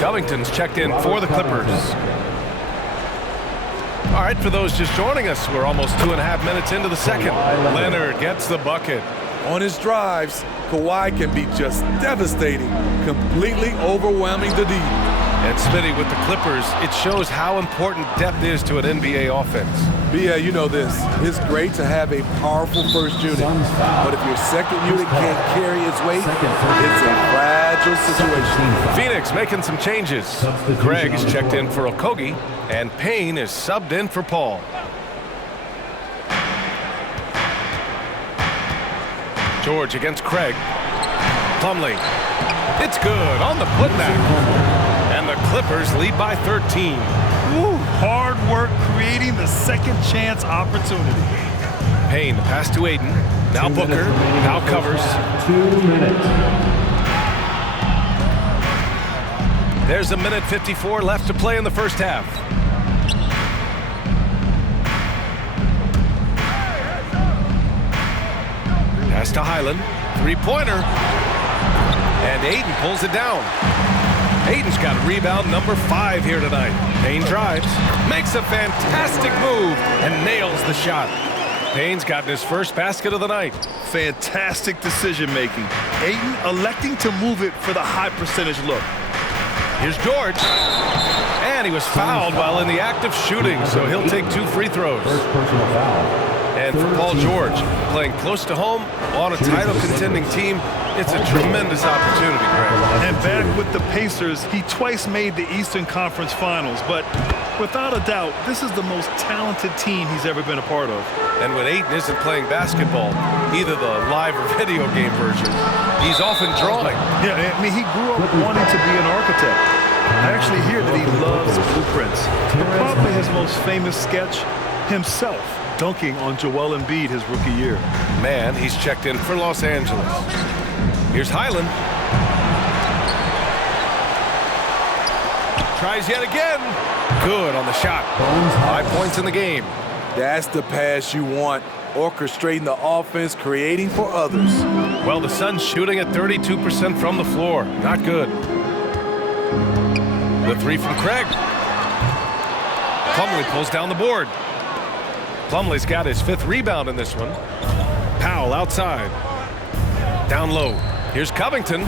Covington's checked in for the Clippers. All right, for those just joining us, we're almost 2.5 minutes into the second. Leonard gets the bucket. On his drives, Kawhi can be just devastating, completely overwhelming the D. And Smitty with the Clippers, it shows how important depth is to an NBA offense. Yeah, you know this. It's great to have a powerful first unit, but if your second unit can't carry its weight, it's a fragile situation. Phoenix making some changes. Greg is checked in for Okogie, and Payne is subbed in for Paul. George against Craig. Plumlee. It's good on the putback. And the Clippers lead by 13. Woo, hard work creating the second chance opportunity. Payne, the pass to Aiden. Now Booker, now covers. 2 minutes. There's 1:54 left to play in the first half. Pass to Highland, three-pointer. And Aiden pulls it down. Aiden's got rebound number 5 here tonight. Payne drives, makes a fantastic move, and nails the shot. Payne's gotten his first basket of the night. Fantastic decision-making. Aiden electing to move it for the high percentage look. Here's George. And he was fouled while in the act of shooting, so he'll take 2 free throws. First personal foul. And for Paul George, playing close to home on a title-contending team, it's a tremendous opportunity, Greg. And back with the Pacers, he twice made the Eastern Conference Finals, but without a doubt, this is the most talented team he's ever been a part of. And when Aiden isn't playing basketball, either the live or video game version, he's often drawing. Yeah, I mean, he grew up wanting to be an architect. I actually hear that he loves blueprints. But probably his most famous sketch, himself dunking on Joel Embiid his rookie year. Man, he's checked in for Los Angeles. Here's Highland. Tries yet again. Good on the shot. 5 points in the game. That's the pass you want. Orchestrating the offense, creating for others. Well, the Suns shooting at 32% from the floor. Not good. The 3 from Craig. Plumlee pulls down the board. Plumlee's got his 5th rebound in this one. Powell outside. Down low. Here's Covington.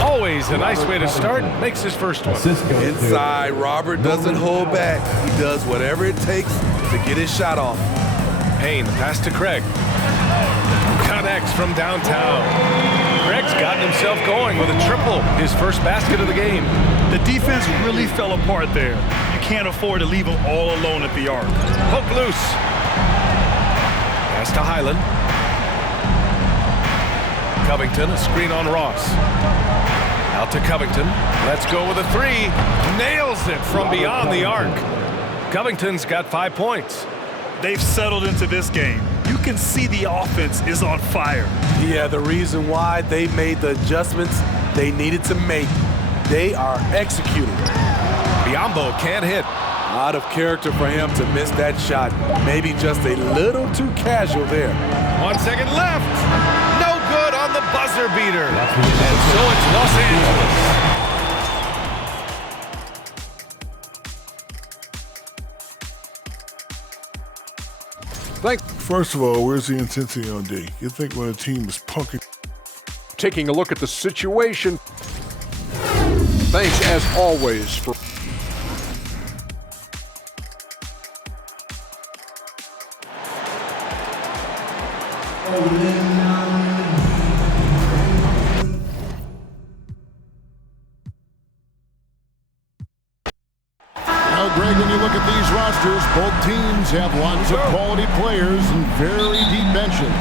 Always a nice way to start. Makes his first one. Inside, Robert doesn't hold back. He does whatever it takes to get his shot off. Payne, the pass to Craig. Connects from downtown. Craig's gotten himself going with a triple. His first basket of the game. The defense really fell apart there. You can't afford to leave him all alone at the arc. Poke loose. Pass to Highland. Covington, a screen on Ross. Out to Covington. Let's go with a 3. Nails it from beyond the arc. Covington's got 5 points. They've settled into this game. You can see the offense is on fire. Yeah, the reason why they made the adjustments they needed to make. They are executing. Biyombo can't hit. Out of character for him to miss that shot. Maybe just a little too casual there. 1 second left. No good on the buzzer beater. And so it's Los Angeles. First of all, where's the intensity on D? You think when a team is punking? Taking a look at the situation. Thanks as always for Now, Greg, when you look at these rosters, both teams have lots of quality players and very deep benches.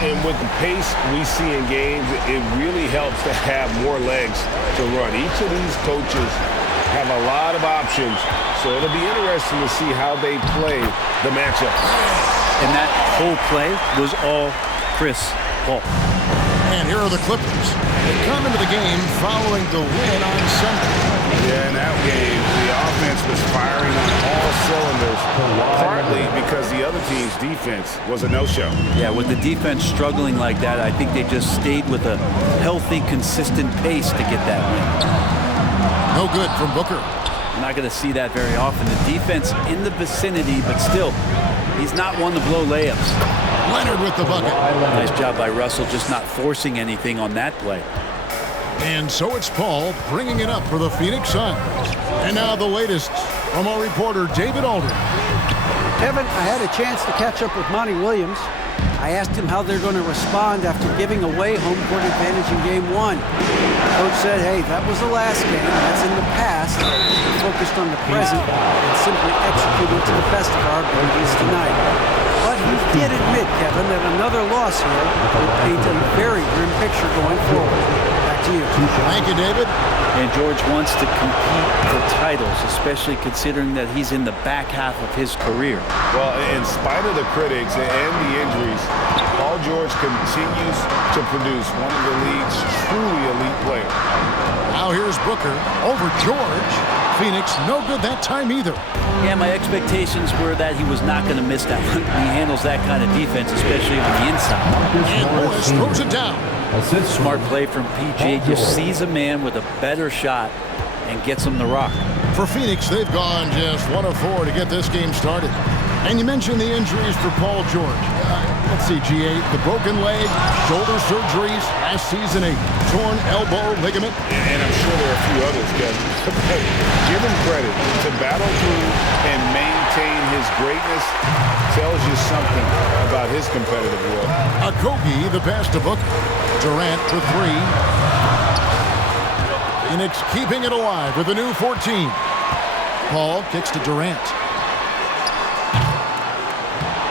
And with the pace we see in games, it really helps to have more legs to run. Each of these coaches have a lot of options, so it'll be interesting to see how they play the matchup. And that whole play was all Chris Paul. And here are the Clippers. They come into the game following the win on Sunday. Yeah, in that game, the offense was firing on all cylinders, partly because the other team's defense was a no-show. Yeah, with the defense struggling like that, I think they just stayed with a healthy, consistent pace to get that win. No good from Booker. You're not going to see that very often. The defense in the vicinity, but still, he's not one to blow layups. Leonard with the bucket. Nice job by Russell just not forcing anything on that play. And so it's Paul bringing it up for the Phoenix Suns. And now the latest from our reporter, David Aldridge. Kevin, I had a chance to catch up with Monty Williams. I asked him how they're going to respond after giving away home court advantage in Game 1. Coach said, hey, that was the last game. That's in the past. We're focused on the present and simply executing to the best of our abilities tonight. But he did admit, Kevin, that another loss here would paint a very grim picture going forward. Back to you. Thank you, David. And George wants to compete for titles, especially considering that he's in the back half of his career. Well, in spite of the critics and the injuries, Paul George continues to produce one of the league's truly elite players. Now here's Booker over George. Phoenix no good that time either. Yeah, my expectations were that he was not going to miss that one. He handles that kind of defense, especially on the inside. And Morris throws it down. Smart play from PJ. Just sees a man with a better shot and gets him the rock. For Phoenix, they've gone just 1 of 4 to get this game started. And you mentioned the injuries for Paul George. Let's see, G8, the broken leg, shoulder surgeries, last season a torn elbow ligament. And I'm sure there are a few others, Kevin. Give him credit. To battle through and maintain his greatness tells you something about his competitive will. Okogie, the pass to Booker. Durant for 3. Phoenix keeping it alive with a new 14. Paul kicks to Durant.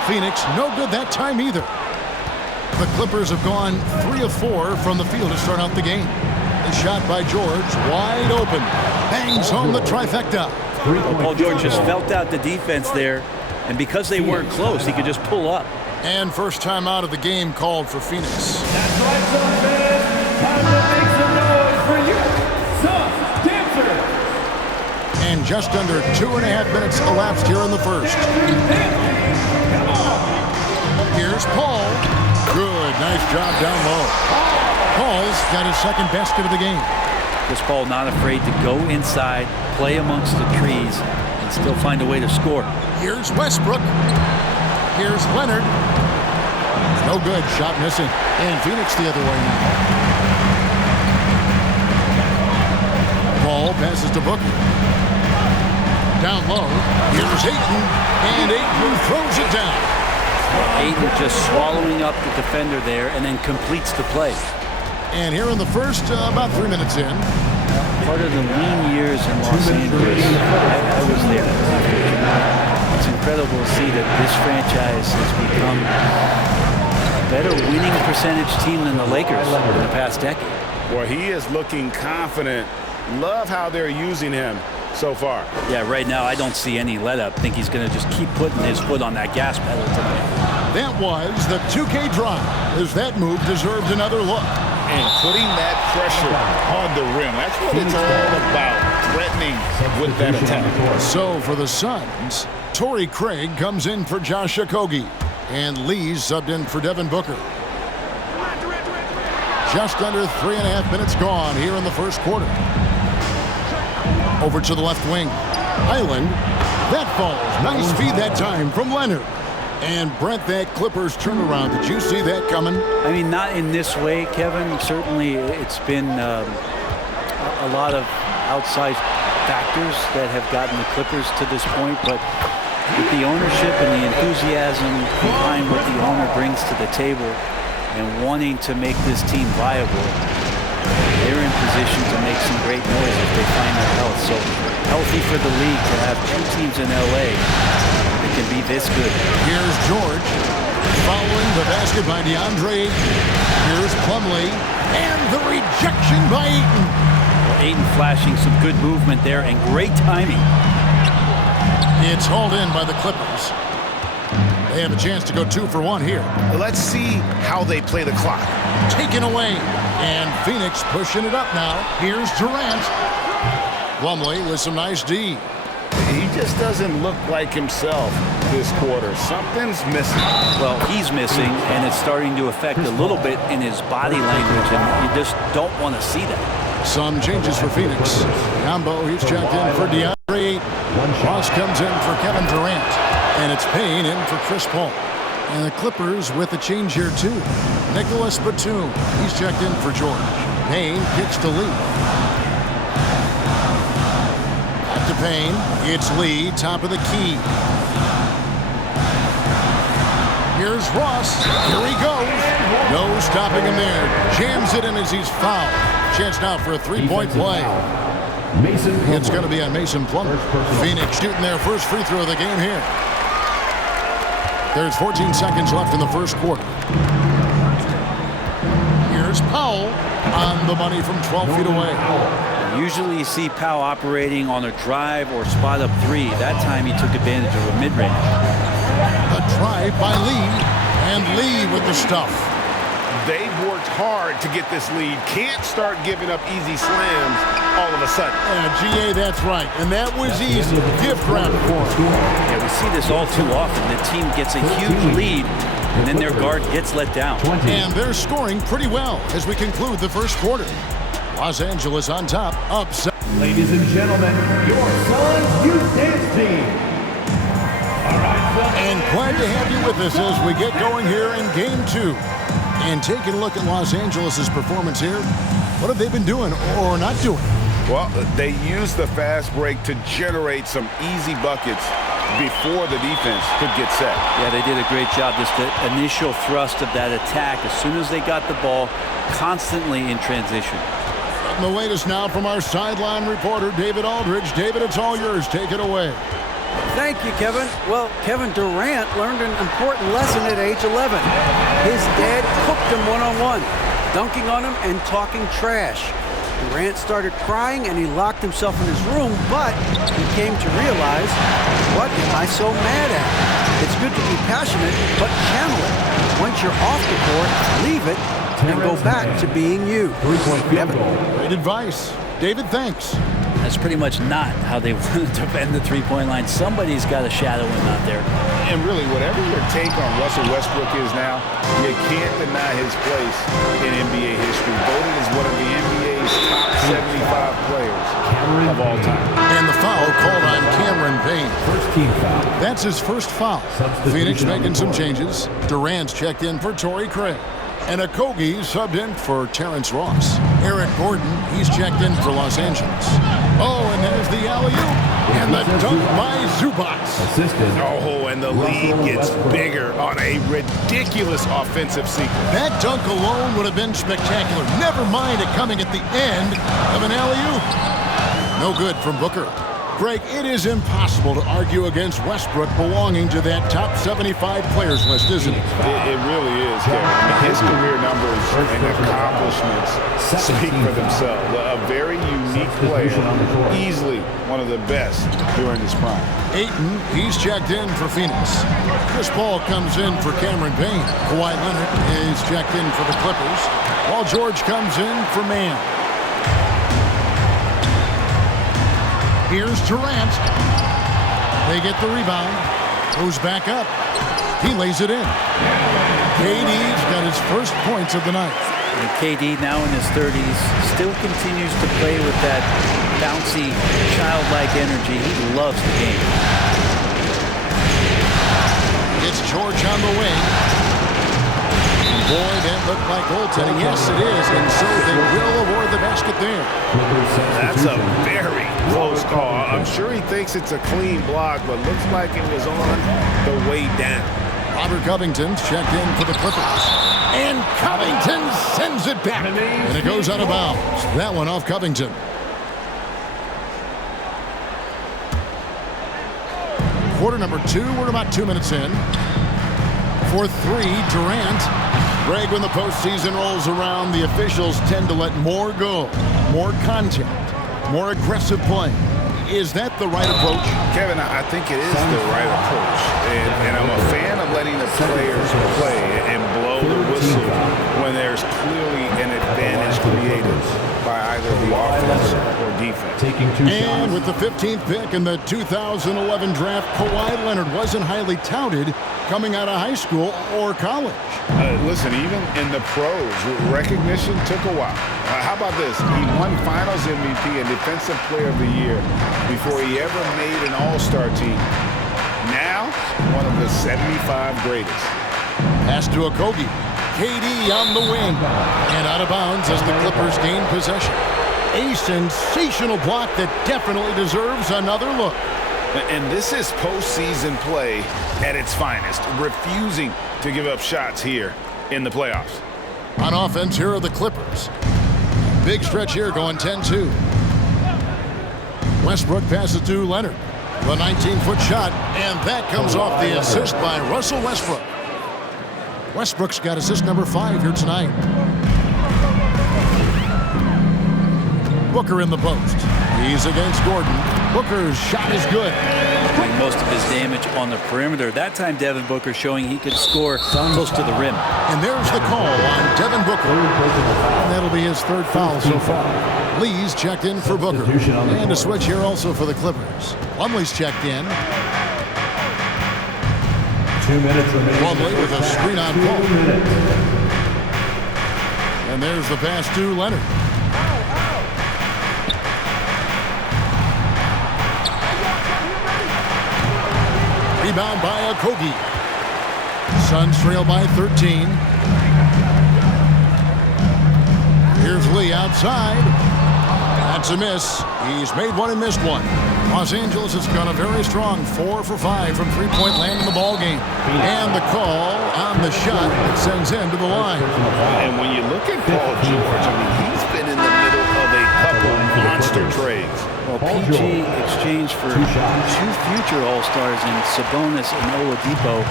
Phoenix no good that time either. The Clippers have gone 3 of 4 from the field to start out the game. A shot by George, wide open. Bangs home the trifecta. Paul George just felt out the defense there, and because they weren't close, he could just pull up. And first time out of the game called for Phoenix. That's right, Suns fans. Time to make some noise for you, Suns dancers. And just under 2.5 minutes elapsed here in the first. Here's Paul. Good, nice job down low. Paul's got his second basket of the game. Chris Paul not afraid to go inside, play amongst the trees, and still find a way to score. Here's Westbrook. Here's Leonard. No good, shot missing. And Phoenix the other way now. Paul passes to Booker. Down low. Here's Ayton. And Ayton throws it down. Ayton just swallowing up the defender there and then completes the play. And here in the first, about 3 minutes in. Part of the lean years in Los Angeles, I was there. It's incredible to see that this franchise has become a better winning percentage team than the Lakers in the past decade. Well, he is looking confident. Love how they're using him so far. Yeah, right now I don't see any let up. I think he's going to just keep putting his foot on that gas pedal tonight. That was the 2K drive, as that move deserved another look. And putting that pressure on the rim. That's what it's all about, threatening with that attack. So for the Suns, Torrey Craig comes in for Josh Okogie. And Lee's subbed in for Devin Booker. Just under 3.5 minutes gone here in the first quarter. Over to the left wing. Highland. That falls. Nice feed that time from Leonard. And Brent, that Clippers turnaround. Did you see that coming? I mean, not in this way, Kevin. Certainly it's been a lot of outside factors that have gotten the Clippers to this point. But with the ownership and the enthusiasm behind what the owner brings to the table and wanting to make this team viable, they're in position to make some great noise if they find their health. So healthy for the league to have 2 teams in L.A. that can be this good. Here's George following the basket by DeAndre Ayton. Here's Plumlee and the rejection by Ayton. Well, Ayton flashing some good movement there and great timing. It's hauled in by the Clippers. They have a chance to go 2 for 1 here. Let's see how they play the clock. Taken away. And Phoenix pushing it up now. Here's Durant. Plumlee with some nice D. He just doesn't look like himself this quarter. Something's missing. Well, he's missing, and it's starting to affect a little bit in his body language, and you just don't want to see that. Some changes for Phoenix. Combo, he's checked in for DeAndre. Ross comes in for Kevin Durant. And it's Payne in for Chris Paul. And the Clippers with a change here too. Nicholas Batum, he's checked in for George. Payne kicks to Lee. Back to Payne. It's Lee, top of the key. Here's Ross. Here he goes. No stopping him there. Jams it in as he's fouled. Chance now for a three-point play. It's going to be on Mason Plumlee. Phoenix shooting their first free throw of the game here. There's 14 seconds left in the first quarter. Here's Powell on the money from 12 feet away. Usually you see Powell operating on a drive or spot up three. That time he took advantage of a mid-range. A drive by Lee, and Lee with the stuff. They've worked hard to get this lead. Can't start giving up easy slams all of a sudden. GA, that's right. And that was easy. Gift wrap for him. Yeah, we see this all too often. The team gets a huge lead, and then their guard gets let down. And they're scoring pretty well as we conclude the first quarter. Los Angeles on top, up 7. Ladies and gentlemen, your Suns Youth Dance Team. All right, Suns. And glad to have you with us as we get going here in Game 2. And taking a look at Los Angeles' performance here, what have they been doing or not doing? Well, they used the fast break to generate some easy buckets before the defense could get set. Yeah, they did a great job. Just the initial thrust of that attack, as soon as they got the ball, constantly in transition. And the latest now from our sideline reporter, David Aldridge. David, it's all yours. Take it away. Thank you, Kevin. Well, Kevin Durant learned an important lesson at age 11. His dad cooked him one-on-one, dunking on him and talking trash. Durant started crying and he locked himself in his room, but he came to realize, what am I so mad at? It's good to be passionate, but channel it. Once you're off the court, leave it and go back to being you. Kevin. Great advice. David, thanks. That's pretty much not how they want to defend the three-point line. Somebody's got to shadow him out there. And really, whatever your take on Russell Westbrook is now, you can't deny his place in NBA history. Voted as one of the NBA's top 75 players of all time. And the foul called on Cameron Payne. First team foul. That's his first foul. Phoenix making some changes. Durant's checked in for Torrey Craig. And Okogie subbed in for Terrence Ross. Eric Gordon, he's checked in for Los Angeles. Oh, and there's the alley-oop. And the dunk by Zubac. Assisted. Oh, and the lead gets bigger on a ridiculous offensive sequence. That dunk alone would have been spectacular. Never mind it coming at the end of an alley-oop. No good from Booker. Greg, it is impossible to argue against Westbrook belonging to that top 75 players list, isn't it? It really is, Kevin. I mean, his career numbers and accomplishments speak for themselves. A very unique player, easily one of the best during his prime. Ayton, he's checked in for Phoenix. Chris Paul comes in for Cameron Payne. Kawhi Leonard is checked in for the Clippers, while George comes in for Man. Here's Durant. They get the rebound. Goes back up. He lays it in. KD's got his first points of the night. And KD, now in his 30s, still continues to play with that bouncy, childlike energy. He loves the game. It's George on the wing. Boy, that looked like goaltending. Yes, it is. And so they will award the basket there. That's a very close call. I'm sure he thinks it's a clean block, but looks like it was on the way down. Robert Covington's checked in for the Clippers. And Covington sends it back. And it goes out of bounds. That one off Covington. Quarter number 2. We're about 2 minutes in. For 3, Durant. Greg, when the postseason rolls around, the officials tend to let more go. More contact. More aggressive play. Is that the right approach? Kevin, I think it is the right approach. And I'm a fan of letting the players play and blow the whistle when there's clearly an advantage created by either the offense or defense. And with the 15th pick in the 2011 draft, Kawhi Leonard wasn't highly touted coming out of high school or college. Listen, even in the pros, recognition took a while. How about this? He won Finals MVP and Defensive Player of the Year before he ever made an All-Star team. Now, one of the 75 greatest. Pass to Okogie. KD on the wing. And out of bounds as the Clippers gain possession. A sensational block that definitely deserves another look. And this is postseason play at its finest, refusing to give up shots here in the playoffs. On offense, here are the Clippers. Big stretch here going 10-2. Westbrook passes to Leonard. The 19-foot shot, and that comes off the assist by Russell Westbrook. Westbrook's got assist number 5 here tonight. Booker in the post. He's against Gordon. Booker's shot is good. Doing most of his damage on the perimeter. That time, Devin Booker showing he could score close to the rim. And there's the call on Devin Booker. And that'll be his 3rd foul so far. Lee's checked in for Booker. And a switch here also for the Clippers. Plumlee's checked in. 2 minutes remaining. Plumlee with a screen on Paul. And there's the pass to Leonard. Rebound by Okogie. Suns trail by 13. Here's Lee outside. That's a miss. He's made one and missed one. Los Angeles has gone a very strong 4 for 5 from three-point land in the ballgame. And the call on the shot that sends him to the line. And when you look at Paul George, I mean, he's been in the middle of a couple monster trades. Well, PG exchanged for 2 future All-Stars in Sabonis and Oladipo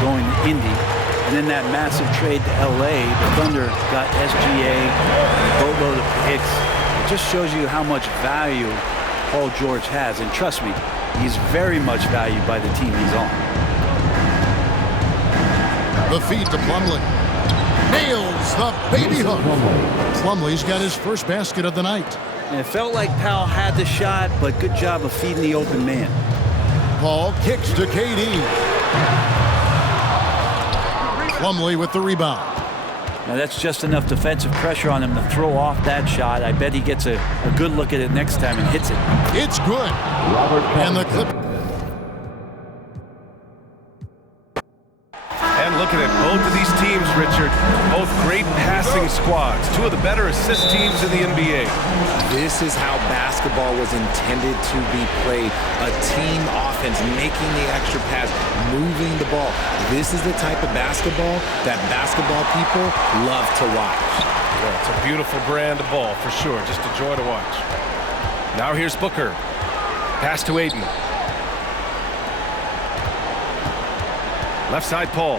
going to Indy. And then that massive trade to LA, the Thunder got SGA, a boatload of picks. It just shows you how much value Paul George has. And trust me, he's very much valued by the team he's on. The feed to Plumlee. Nails the baby hook. Plumlee's got his first basket of the night. And it felt like Powell had the shot, but good job of feeding the open man. Paul kicks to KD. Plumlee with the rebound. Now that's just enough defensive pressure on him to throw off that shot. I bet he gets a good look at it next time and hits it. It's good. And the Clippers. And looking at both of these teams, Richard, both great passing squads. 2 of the better assist teams in the NBA. This is how basketball was intended to be played. A team offense, making the extra pass, moving the ball. This is the type of basketball that basketball people love to watch. Yeah, it's a beautiful brand of ball, for sure. Just a joy to watch. Now here's Booker. Pass to Aiden. Left side, Paul.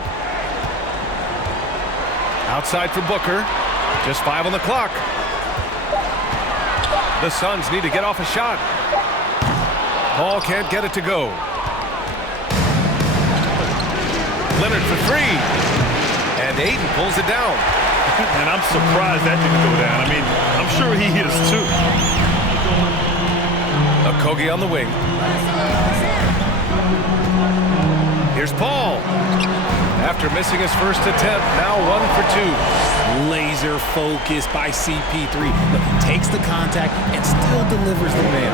Outside for Booker. Just 5 on the clock. The Suns need to get off a shot. Paul can't get it to go. Leonard for 3. And Aiden pulls it down. And I'm surprised that didn't go down. I mean, I'm sure he is too. Okogie on the wing. Here's Paul. After missing his first attempt, now 1 for 2. Laser focus by CP3. Look, he takes the contact and still delivers the man.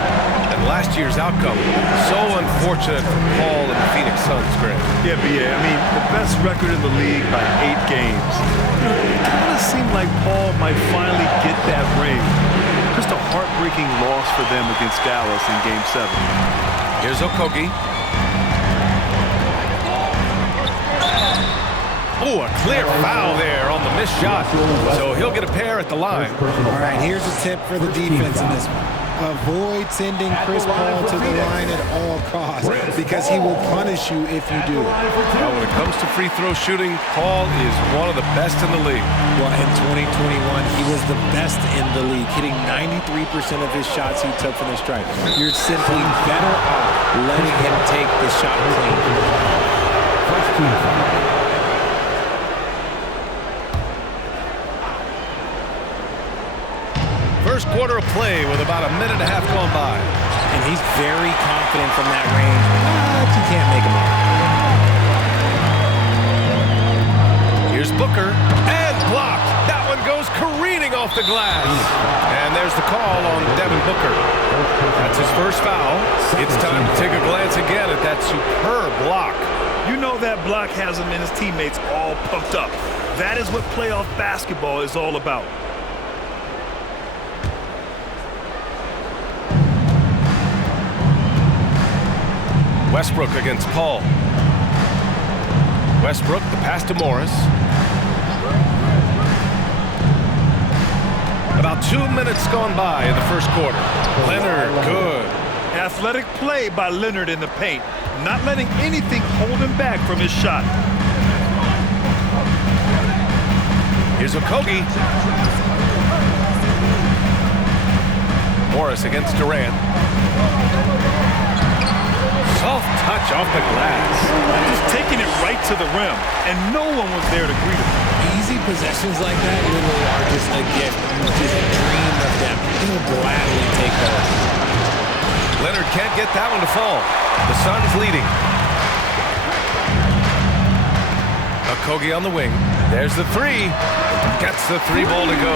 And last year's outcome, so unfortunate for Paul and the Phoenix Suns, Grant. Yeah, BA. I mean, the best record in the league by 8 games. It kind of seemed like Paul might finally get that ring. Just a heartbreaking loss for them against Dallas in Game 7. Here's Okogie. Oh, a clear foul there on the missed shot. So he'll get a pair at the line. All right, here's a tip for the defense in this one. Avoid sending Chris Paul to the line at all costs because he will punish you if you do. Well, when it comes to free throw shooting, Paul is one of the best in the league. Well, in 2021, he was the best in the league, hitting 93% of his shots he took from the stripe. You're simply better off letting him take the shot clean. First quarter of play with about a minute and a half gone by. And he's very confident from that range, but you can't make him up. Booker, and blocked. That one goes careening off the glass. And there's the call on Devin Booker. That's his first foul. It's time to take a glance again at that superb block. You know that block has him and his teammates all pumped up. That is what playoff basketball is all about. Westbrook against Paul. Westbrook, the pass to Morris. About 2 minutes gone by in the first quarter. Leonard, good. Athletic play by Leonard in the paint, not letting anything hold him back from his shot. Here's Okogie. Morris against Durant. Soft touch off the glass. Just taking it right to the rim, and no one was there to greet him. Easy possessions like that literally are just a gift. You just dream of them. He'll gladly take those. Leonard can't get that one to fall. The Suns leading. Okogie on the wing. There's the three. Gets the three ball to go.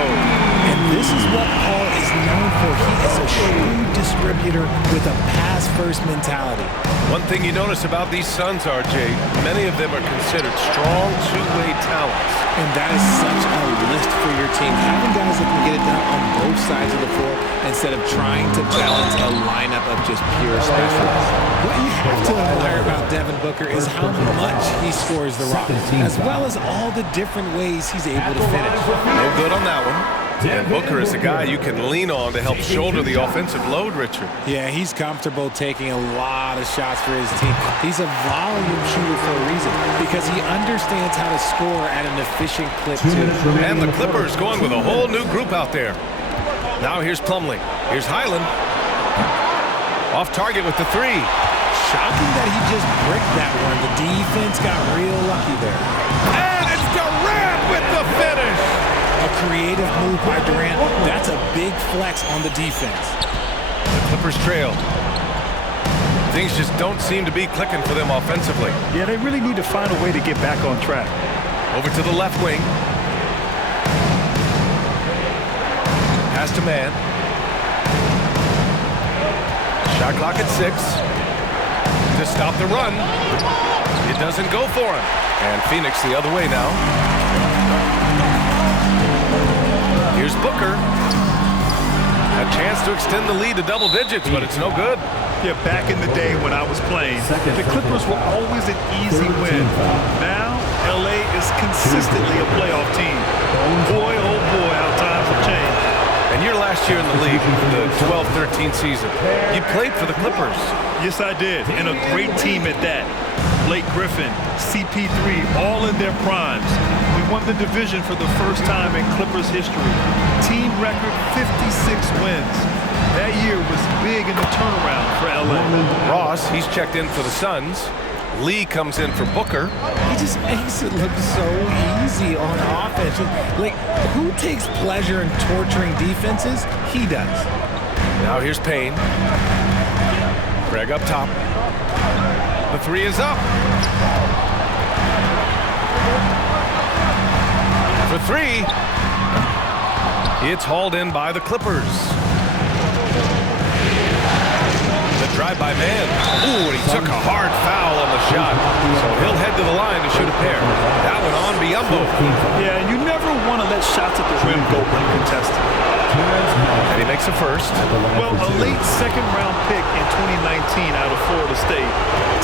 And this is what Paul is known for. He is a shrewd distributor with a pass-first mentality. One thing you notice about these Suns, RJ, many of them are considered strong two-way talents. And that is such a list for your team. Having guys that can get it done on both sides of the floor instead of trying to balance a lineup of just pure specialists. What you have to admire about Devin Booker is how much he scores the rock, as well as all the different ways he's able to finish. No good on that one. And Booker is a guy you can lean on to help shoulder the offensive load, Richard. Yeah, he's comfortable taking a lot of shots for his team. He's a volume shooter for a reason because he understands how to score at an efficient clip, too. And the Clippers going with a whole new group out there. Now here's Plumlee. Here's Highland. Off target with the three. Shocking that he just bricked that one. The defense got real lucky there. And it's Durant with the finish. A creative move by Durant. That's a big flex on the defense. The Clippers trail. Things just don't seem to be clicking for them offensively. Yeah, they really need to find a way to get back on track. Over to the left wing. Pass to man. Shot clock at 6. To stop the run. It doesn't go for him. And Phoenix the other way now. Here's Booker. A chance to extend the lead to double digits, but it's no good. Yeah, back in the day when I was playing, the Clippers were always an easy win. Now, LA is consistently a playoff team. Boy, oh boy, how times have changed. And your last year in the league, the 12-13 season, you played for the Clippers. Yes, I did, and a great team at that. Blake Griffin, CP3, all in their primes. We won the division for the first time in Clippers history. Team record 56 wins. That year was big in the turnaround for LA. Ross, he's checked in for the Suns. Lee comes in for Booker. He just makes it look so easy on offense. Like, who takes pleasure in torturing defenses? He does. Now here's Payne. Greg up top. The three is up. For three. It's hauled in by the Clippers. The drive by man. Ooh, and he took a hard foul on the shot. So he'll head to the line to shoot a pair. That one on Biyombo. Yeah, you never want to let shots at the rim go uncontested. And he makes a first. Well, a late second-round pick in 2019 out of Florida State.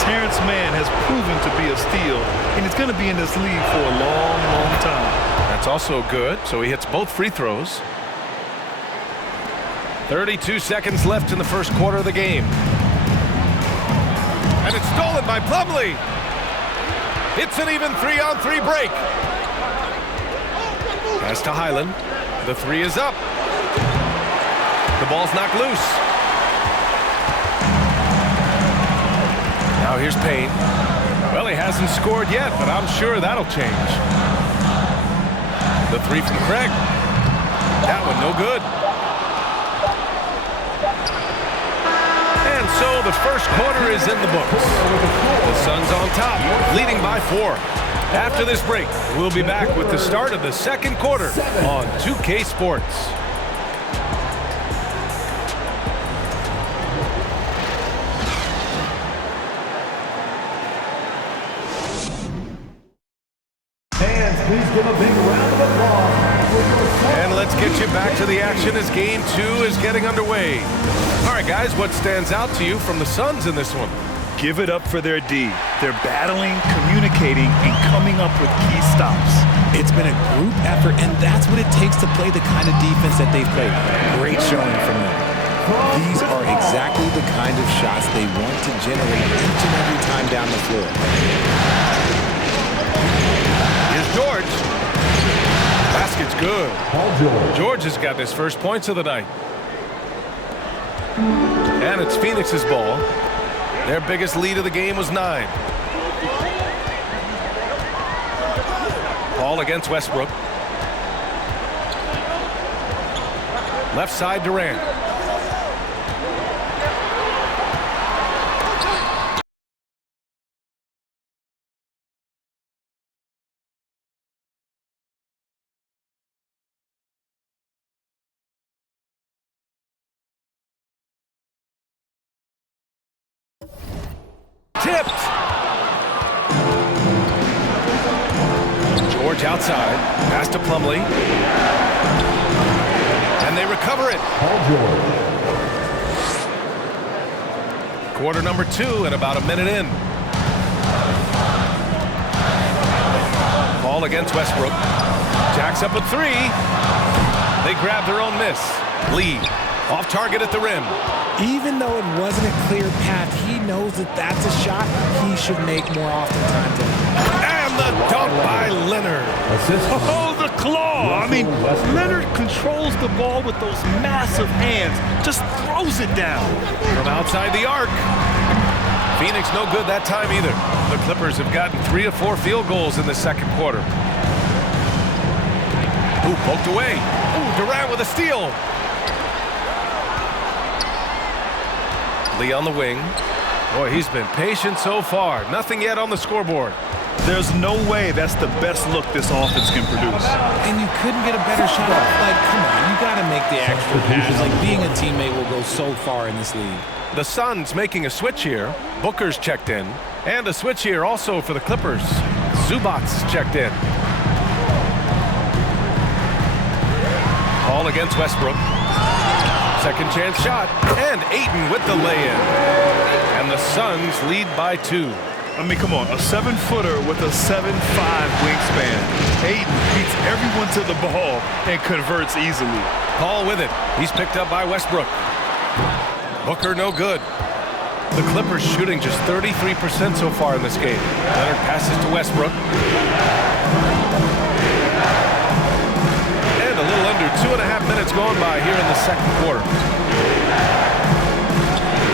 Terrence Mann has proven to be a steal, and he's going to be in this league for a long, long time. That's also good, so he hits both free throws. 32 seconds left in the first quarter of the game. And it's stolen by Plumlee. It's an even 3-on-3 break. Pass to Highland. The three is up. The ball's knocked loose. Now here's Payne. Well, he hasn't scored yet, but I'm sure that'll change. The three from Craig. That one no good. And so the first quarter is in the books. The Suns on top, leading by 4. After this break, we'll be back with the start of the second quarter on 2K Sports. Please give a big round of applause. And let's get you back to the action as Game 2 is getting underway. All right, guys, what stands out to you from the Suns in this one? Give it up for their D. They're battling, communicating, and coming up with key stops. It's been a group effort, and that's what it takes to play the kind of defense that they've played. Great showing from them. These are exactly the kind of shots they want to generate each and every time down the floor. George. Basket's good. George has got his first points of the night. And it's Phoenix's ball. Their biggest lead of the game was 9. Ball against Westbrook. Left side, Durant. Tipped. George outside. Pass to Plumlee. And they recover it. Quarter number 2 and about a minute in. Ball against Westbrook. Jacks up a 3. They grab their own miss. Lee off target at the rim. Even though it wasn't a clear path, he knows that that's a shot he should make more oftentimes. And the dunk by Leonard. Oh, the claw! I mean, Leonard controls the ball with those massive hands. Just throws it down. From outside the arc. Phoenix no good that time either. The Clippers have gotten 3 of 4 field goals in the second quarter. Ooh, poked away. Ooh, Durant with a steal. Lee on the wing. Boy, he's been patient so far. Nothing yet on the scoreboard. There's no way that's the best look this offense can produce. And you couldn't get a better shot. Like, come on, you got to make the extra pass. Like, being a teammate will go so far in this league. The Suns making a switch here. Booker's checked in. And a switch here also for the Clippers. Zubac's checked in. Ball against Westbrook. Second chance shot, and Ayton with the lay-in. And the Suns lead by 2. I mean, come on, a 7-footer with a 7'5" wingspan. Ayton beats everyone to the ball and converts easily. Paul with it. He's picked up by Westbrook. Booker no good. The Clippers shooting just 33% so far in this game. Leonard passes to Westbrook. A little under 2.5 minutes gone by here in the second quarter.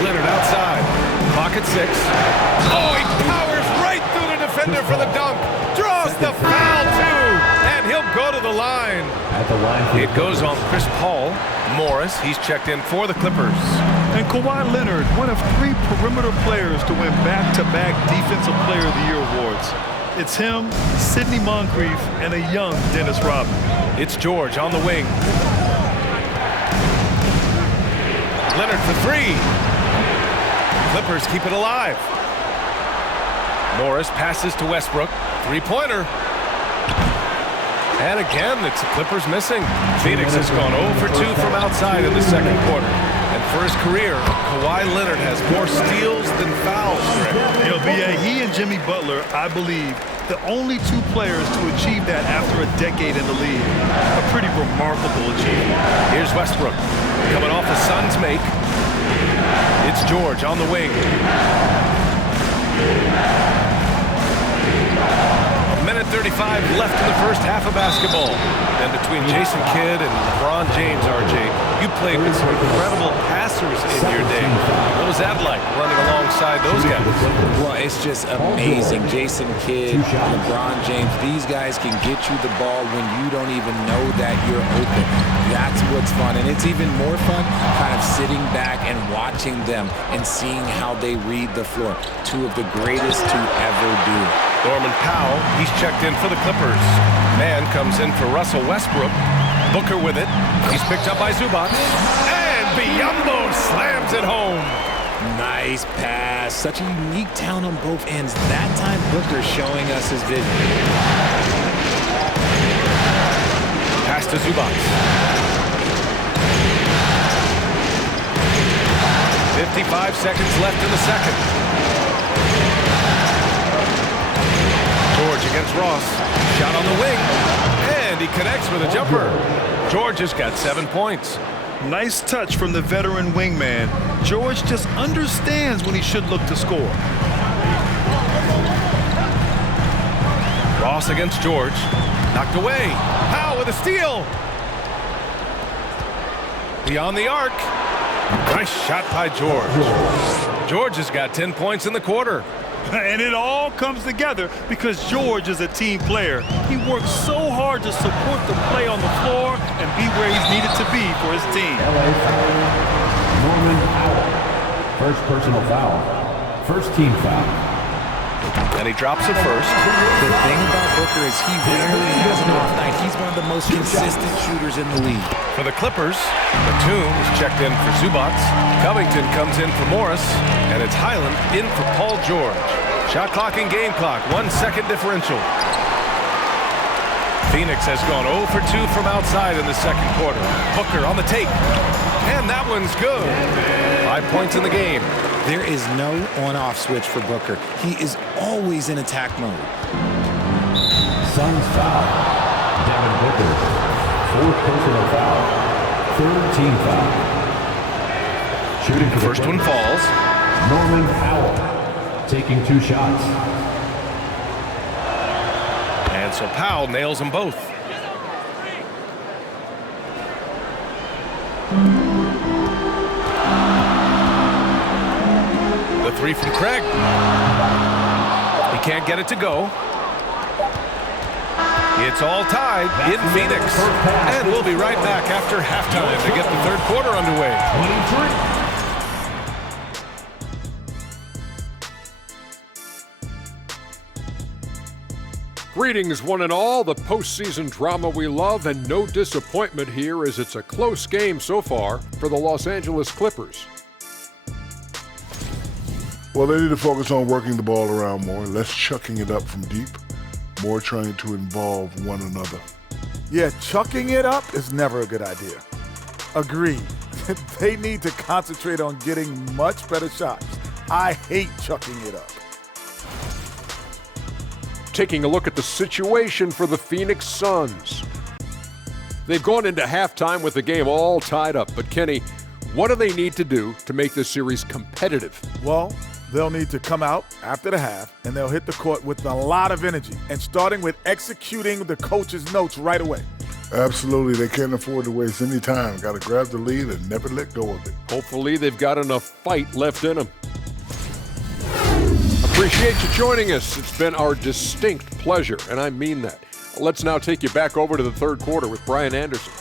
Leonard outside. Clock at 6. Oh, he powers right through the defender for the dunk. Draws the foul, too. And he'll go to the line. It goes on Chris Paul. Morris, he's checked in for the Clippers. And Kawhi Leonard, one of 3 perimeter players to win back-to-back Defensive Player of the Year awards. It's him, Sidney Moncrief, and a young Dennis Rodman. It's George on the wing. Leonard for 3. Clippers keep it alive. Morris passes to Westbrook. 3-pointer. And again, it's the Clippers missing. Phoenix has gone 0 for 2 from outside in the second quarter. And for his career, Kawhi Leonard has more steals than fouls. You know, B.A., he and Jimmy Butler, I believe, the only 2 players to achieve that after a decade in the league. A pretty remarkable achievement. Here's Westbrook coming off a Suns make. It's George on the wing. A minute 35 left in the first half of basketball. And between Jason Kidd and LeBron James, RJ, you played with some incredible passers in your day. Those was that like, running alongside those guys? Well, it's just amazing. Jason Kidd, LeBron James, these guys can get you the ball when you don't even know that you're open. That's what's fun. And it's even more fun kind of sitting back and watching them and seeing how they read the floor. Two of the greatest to ever do. Norman Powell, he's checked in for the Clippers. Man comes in for Russell Westbrook. Booker with it. He's picked up by Zubac. And Biyombo slams it home. Nice pass. Such a unique talent on both ends. That time, Booker showing us his vision. Pass to Zubac. 55 seconds left in the second. George against Ross. Shot on the wing. And he connects with a jumper. George has got 7 points. Nice touch from the veteran wingman. George just understands when he should look to score. Ross against George. Knocked away. Powell with a steal. Beyond the arc. Nice shot by George. George has got 10 points in the quarter. And it all comes together because George is a team player. He works so hard to support the play on the floor and be where he's needed to be for his team. LA foul. Norman Powell. First personal foul. First team foul. And he drops it first. The thing about Booker is he rarely has an off night. He's one of the most consistent shooters in the league. For the Clippers, Batum is checked in for Zubac. Covington comes in for Morris. And it's Highland in for Paul George. Shot clock and game clock, 1 second differential. Phoenix has gone 0 for 2 from outside in the second quarter. Booker on the take. And that one's good. 5 points in the game. There is no on-off switch for Booker. He is always in attack mode. Suns foul. Devin Booker. Fourth personal foul. Third team foul. Shooting for the first one falls. Norman Powell taking 2 shots. And so Powell nails them both. The 3 from Craig. He can't get it to go. It's all tied in Phoenix. And we'll be right back after halftime to get the third quarter underway. 23. Greetings, one and all. The postseason drama we love, and no disappointment here as it's a close game so far for the Los Angeles Clippers. Well, they need to focus on working the ball around more, less chucking it up from deep, more trying to involve one another. Yeah, chucking it up is never a good idea. Agreed. They need to concentrate on getting much better shots. I hate chucking it up. Taking a look at the situation for the Phoenix Suns. They've gone into halftime with the game all tied up, but Kenny, what do they need to do to make this series competitive? Well, they'll need to come out after the half, and they'll hit the court with a lot of energy, and starting with executing the coach's notes right away. Absolutely. They can't afford to waste any time. Got to grab the lead and never let go of it. Hopefully they've got enough fight left in them. Appreciate you joining us. It's been our distinct pleasure, and I mean that. Let's now take you back over to the third quarter with Brian Anderson.